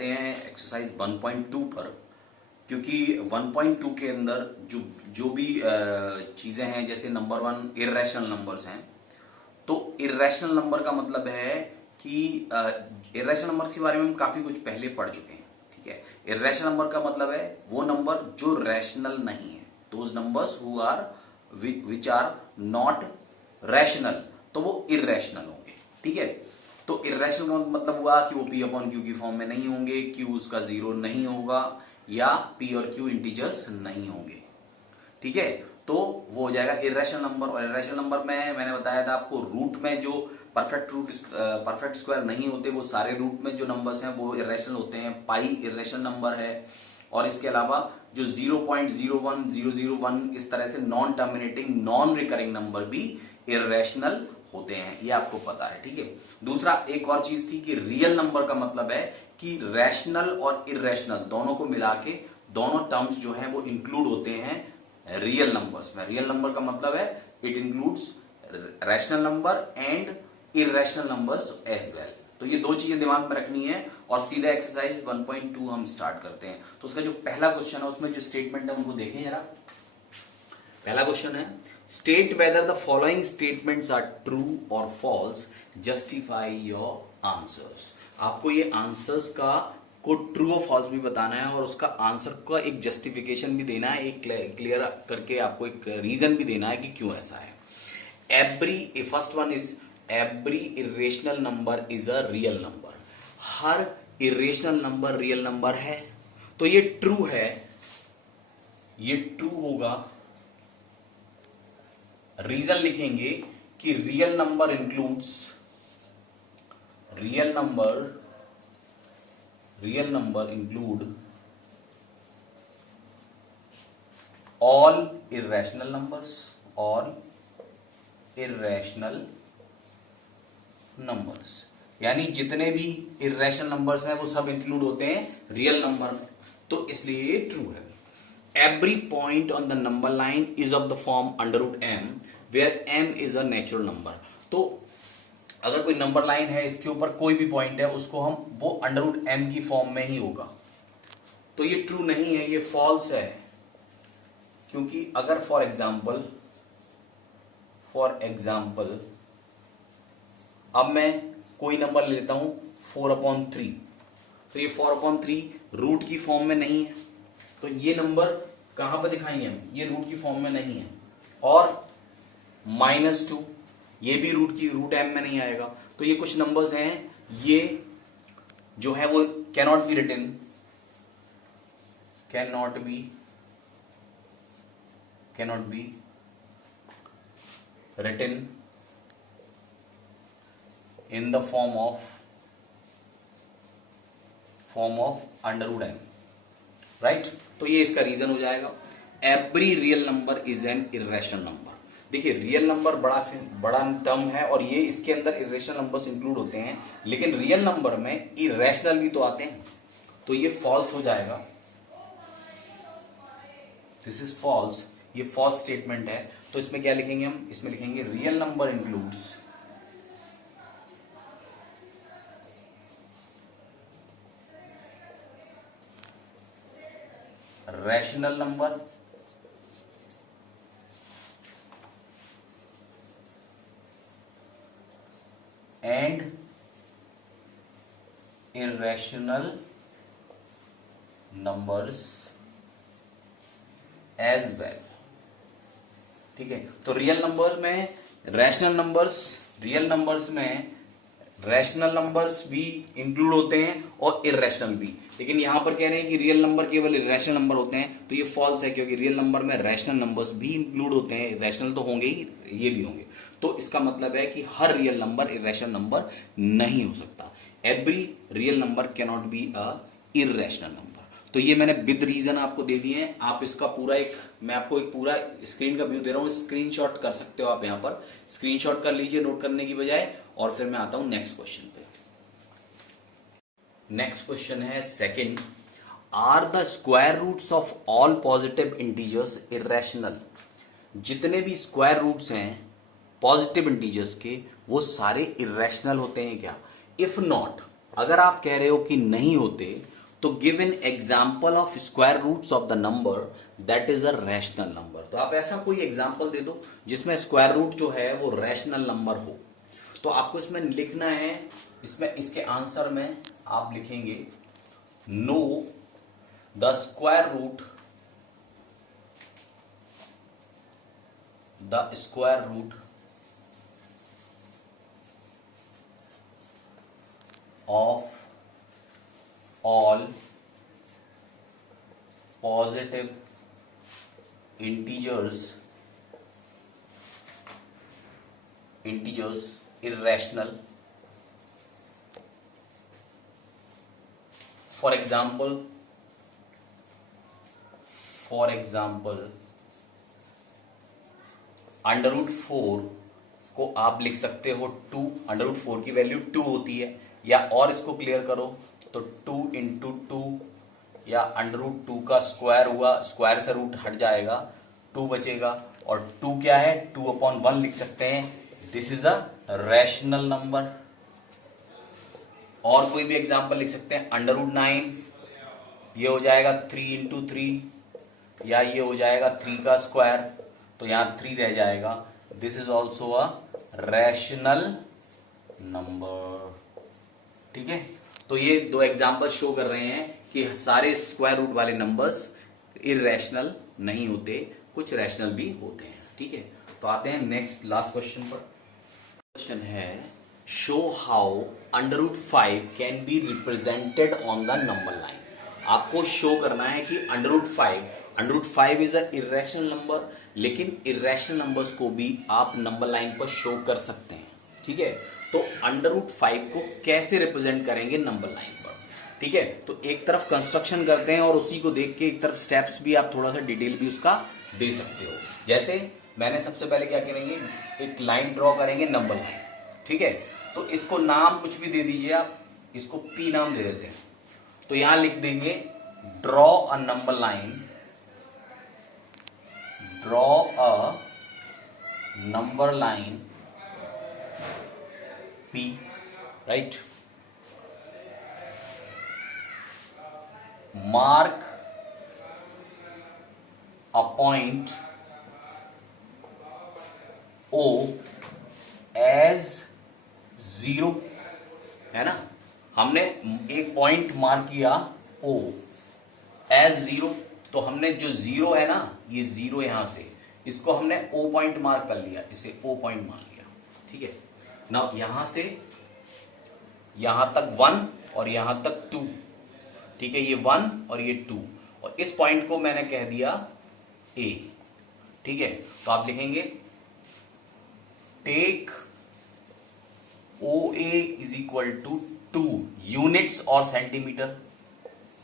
जाते हैं एक्सरसाइज 1.2 पर, क्योंकि 1.2 के अंदर जो भी चीजें हैं, जैसे नंबर 1 इर्रेशनल नंबर्स हैं। तो इर्रेशनल नंबर का मतलब है कि इर्रेशनल नंबर के बारे में हम काफी कुछ पहले पढ़ चुके हैं, ठीक है। इर्रेशनल नंबर का मतलब है वो नंबर जो रैशनल नहीं है, those numbers who are which are not rational, तो वो इर्रेशनल होंगे, ठीक है। तो इर्रेशनल का मतलब हुआ कि वो पी अपॉन क्यू की फॉर्म में नहीं होंगे, क्यू उसका जीरो नहीं होगा, या पी और क्यू इंटीजर्स नहीं होंगे, ठीक है। तो वो हो जाएगा इर्रेशनल नंबर। और इर्रेशनल नंबर में मैंने बताया था आपको, रूट में जो परफेक्ट स्क्वायर नहीं होते, वो सारे रूट में जो नंबर्स हैं वो इर्रेशनल होते हैं। पाई इर्रेशनल नंबर है, और इसके अलावा जो 0.01001 इस तरह से non terminating non recurring number भी इर्रेशनल होते हैं, ये आपको पता है, ठीक है। दूसरा एक और चीज थी कि रियल नंबर का मतलब है कि रैशनल और इर्रेशनल दोनों को मिला के दोनों टर्म्स जो है वो इंक्लूड होते हैं रियल नंबर्स में। रियल नंबर का मतलब है it includes rational number and irrational numbers as well. तो ये दो चीजें दिमाग में रखनी है, और सीधा एक्सरसाइज 1.2 हम स्टार्ट करते हैं। तो उसका जो पहला क्वेश्चन है उसमें जो स्टेटमेंट है उनको देखें जरा। पहला क्वेश्चन है, state whether the following statements are true और फॉल्स, जस्टिफाई योर आंसर्स। आपको ये आंसर्स का को ट्रू और फॉल्स भी बताना है, और उसका आंसर का एक जस्टिफिकेशन भी देना है, एक क्लियर करके आपको एक रीजन भी देना है कि क्यों ऐसा है। First one is every irrational number is a real number. Her irrational number real number है, तो ये ट्रू है, ये ट्रू होगा। रीजन लिखेंगे कि real number includes real number include all irrational numbers, यानी जितने भी इरेशनल नंबर्स हैं वो सब इंक्लूड होते हैं रियल नंबर में, तो इसलिए ये ट्रू है। Every point on the number line is of the form √m where m is a natural number. तो अगर कोई नंबर लाइन है, इसके ऊपर कोई भी पॉइंट है, उसको हम वो √m की फॉर्म में ही होगा, तो ये ट्रू नहीं है, ये फॉल्स है। क्योंकि अगर फॉर एग्जाम्पल अब मैं कोई नंबर ले लेता हूं 4/3, तो ये 4/3 रूट की फॉर्म में नहीं है, तो ये नंबर कहां पर दिखाएंगे हम, ये रूट की फॉर्म में नहीं है। और -2 ये भी रूट m में नहीं आएगा। तो ये कुछ नंबर्स हैं, ये जो है वो cannot be written in the form of √m, right. तो ये इसका रीजन हो जाएगा। Every real number is an irrational number. देखिए रियल नंबर बड़ा टर्म है, और ये इसके अंदर इरेशनल नंबर्स इंक्लूड होते हैं, लेकिन रियल नंबर में इरेशनल भी तो आते हैं, तो ये फॉल्स हो जाएगा। दिस इज फॉल्स, ये फॉल्स स्टेटमेंट है। तो इसमें क्या लिखेंगे हम, इसमें लिखेंगे real number includes rational number and irrational numbers as well, ठीक है। तो रियल नंबर में रैशनल नंबर्स भी इंक्लूड होते हैं और इरेशनल भी, लेकिन यहां पर कह रहे हैं कि रियल नंबर केवल इरेशनल नंबर होते हैं, तो ये फॉल्स है, क्योंकि रियल नंबर में रैशनल नंबर्स भी इंक्लूड होते हैं, इरेशनल तो होंगे ही, ये भी होंगे। तो इसका मतलब है कि हर रियल नंबर इरेशनल नंबर नहीं हो सकता। Every real number cannot be a irrational number. तो ये मैंने विद रीजन आपको दे दिए हैं। आप इसका मैं आपको एक पूरा स्क्रीन का व्यू दे रहा हूं, स्क्रीनशॉट कर सकते हो आप, यहां पर स्क्रीनशॉट कर लीजिए नोट करने की बजाय। और फिर मैं आता हूं नेक्स्ट क्वेश्चन पे। नेक्स्ट क्वेश्चन है second, are the square roots of all positive integers irrational. जितने भी स्क्वायर रूट्स हैं पॉजिटिव इंटीजर्स के, वो सारे इरेशनल होते हैं क्या? इफ नॉट, अगर आप कह रहे हो कि नहीं होते, तो give an example of square roots of the number that is a rational number. तो आप ऐसा कोई एग्जाम्पल दे दो जिसमें स्क्वायर रूट जो है वो रैशनल नंबर हो। तो आपको इसमें लिखना है, इसमें इसके आंसर में आप लिखेंगे no the square root of all positive integers irrational. For example, under root 4 को आप लिख सकते हो 2, अंडर रूट 4 की वैल्यू 2 होती है। या और इसको क्लियर करो तो 2 इंटू 2 या अंडर रूट 2 का स्क्वायर हुआ, स्क्वायर से रूट हट जाएगा, 2 बचेगा और 2 क्या है 2/1 लिख सकते हैं। This is a rational number. और कोई भी एग्जांपल लिख सकते हैं, अंडर रूट 9 ये हो जाएगा 3 इंटू 3 या ये हो जाएगा 3 का स्क्वायर, तो यहां 3 रह जाएगा। This is also a rational number. ठीक है, तो ये दो एग्जांपल शो कर रहे हैं कि सारे स्क्वायर रूट वाले नंबर्स इररेशनल नहीं होते, कुछ रैशनल भी होते हैं। ठीक है, तो आते हैं नेक्स्ट लास्ट क्वेश्चन पर। क्वेश्चन है show how under root 5 can be represented on the number line. आपको शो करना है कि under root 5 is a irrational number, लेकिन इर्रेशनल नंबर्स को भी आप नंबर लाइन पर शो कर सकते हैं। ठीक है, तो अंडर रूट 5 को कैसे रिप्रेजेंट करेंगे नंबर लाइन पर। ठीक है, तो एक तरफ कंस्ट्रक्शन करते हैं और उसी को देख के एक तरफ स्टेप्स भी आप थोड़ा सा डिटेल भी उसका दे सकते हो। जैसे मैंने सबसे पहले क्या करेंगे, एक लाइन ड्रॉ करेंगे नंबर लाइन। ठीक है, तो इसको नाम कुछ भी दे दीजिए आप, इसको पी नाम दे देते हैं। तो यहां लिख देंगे draw a number line, draw a number line P, right? Mark a point O as 0, है ना। हमने एक पॉइंट मार्क किया O as 0, तो हमने जो 0 है ना, ये 0 यहां से, इसको हमने O पॉइंट मार्क कर लिया, इसे O पॉइंट मान लिया। ठीक है ना, यहां से यहां तक 1 और यहां तक 2। ठीक है, ये 1 और ये 2, और इस पॉइंट को मैंने कह दिया A। ठीक है, तो आप लिखेंगे take OA is equal to 2 units और सेंटीमीटर,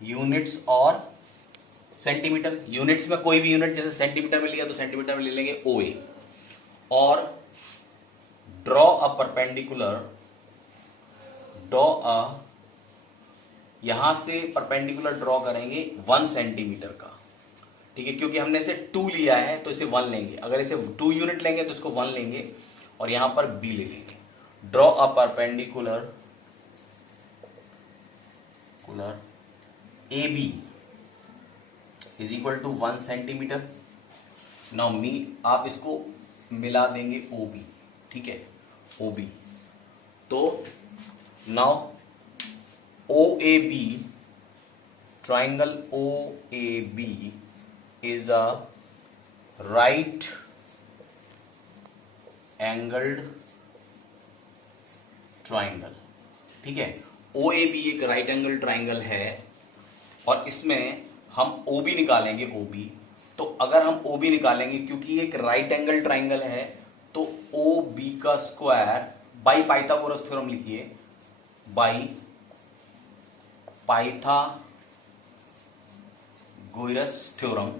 यूनिट्स और सेंटीमीटर। यूनिट्स में कोई भी यूनिट, जैसे सेंटीमीटर में लिया तो सेंटीमीटर में ले लेंगे OA। और ड्रॉ अ परपेंडिकुलर, यहां से परपेंडिकुलर ड्रॉ करेंगे 1 सेंटीमीटर का। ठीक है, क्योंकि हमने इसे 2 लिया है तो इसे 1 लेंगे, अगर इसे 2 यूनिट लेंगे तो इसको 1 लेंगे और यहां पर B ले लेंगे। Draw a perpendicular AB is equal to 1 centimetre. Now आप इसको मिला देंगे OB। ठीक है, OB, तो now OAB, triangle OAB is a right angled triangle. ठीक है, OAB एक राइट एंगल ट्राइंगल है और इसमें हम OB निकालेंगे OB। तो अगर हम OB निकालेंगे, क्योंकि एक राइट एंगल ट्राइंगल है, तो OB का स्क्वायर बाई पाइथागोरस थ्योरम लिखिए, by Pythagoras theorem,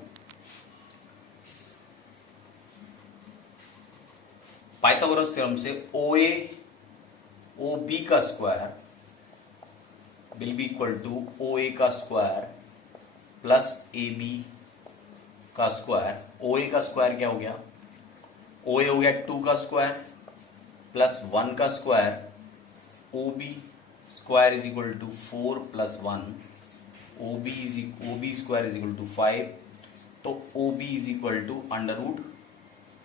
Pythagoras theorem से OB का square will be equal to OA का स्क्वायर प्लस AB का स्क्वायर। OA का स्क्वायर क्या हो गया, OA हो गया 2 का स्क्वायर प्लस 1 का square, OB square is equal to 4 plus 1 O B square is equal to 5, तो O B is equal to under root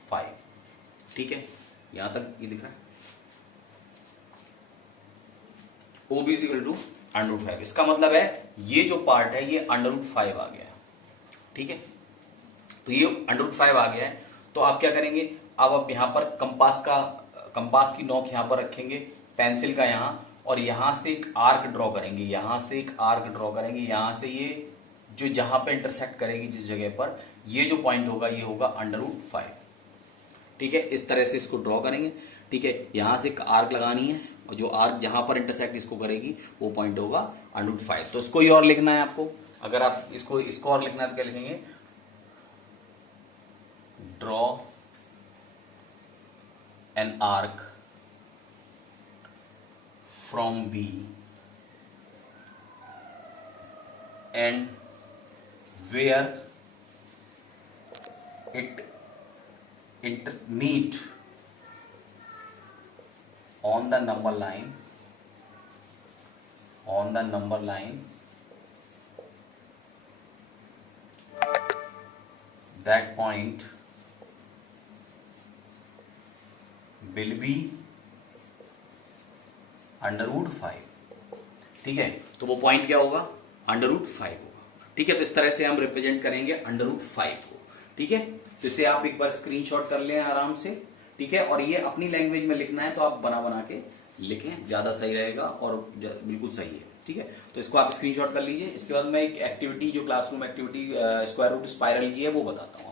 5। ठीक है, यहां तक ये दिख रहा है, O B is equal to under root 5। इसका मतलब है ये जो पार्ट है ये अंडर रूट 5 आ गया। ठीक है, तो ये अंडर रूट 5 आ गया है। तो आप क्या करेंगे, अब आप यहां पर कंपास की नोक यहां पर रखेंगे, पेंसिल का यहां, और यहां से एक आर्क ड्रॉ करेंगे, यहां से एक आर्क ड्रॉ करेंगे, यहां से ये जो जहां पे इंटरसेक्ट करेगी जिस जगह पर, ये जो पॉइंट होगा ये होगा अंडर रूट 5। ठीक है, इस तरह से इसको ड्रॉ करेंगे। ठीक है, यहां से एक आर्क लगानी है, और जो आर्क जहां पर इंटरसेक्ट इसको करेगी वो पॉइंट होगा अंडर रूट 5। तो इसको ही और लिखना है आपको, अगर आप इसको और लिखना है तो क्या लिखेंगे, draw an arc from B and where it meet on the number line that point will be under root 5। ठीक है, तो वो पॉइंट क्या होगा, अंडर रूट 5 होगा। ठीक है, तो इस तरह से हम रिप्रेजेंट करेंगे अंडर रूट 5 को। ठीक है, तो इसे आप एक बार स्क्रीनशॉट कर लें आराम से। ठीक है, और ये अपनी लैंग्वेज में लिखना है तो आप बना बना के लिखें, ज्यादा सही रहेगा और बिल्कुल सही है। ठीक है, तो इसको आप स्क्रीनशॉट कर लीजिए। इसके बाद मैं एक एक्टिविटी, जो classroom activity square root spiral की है, वो बताता हूँ।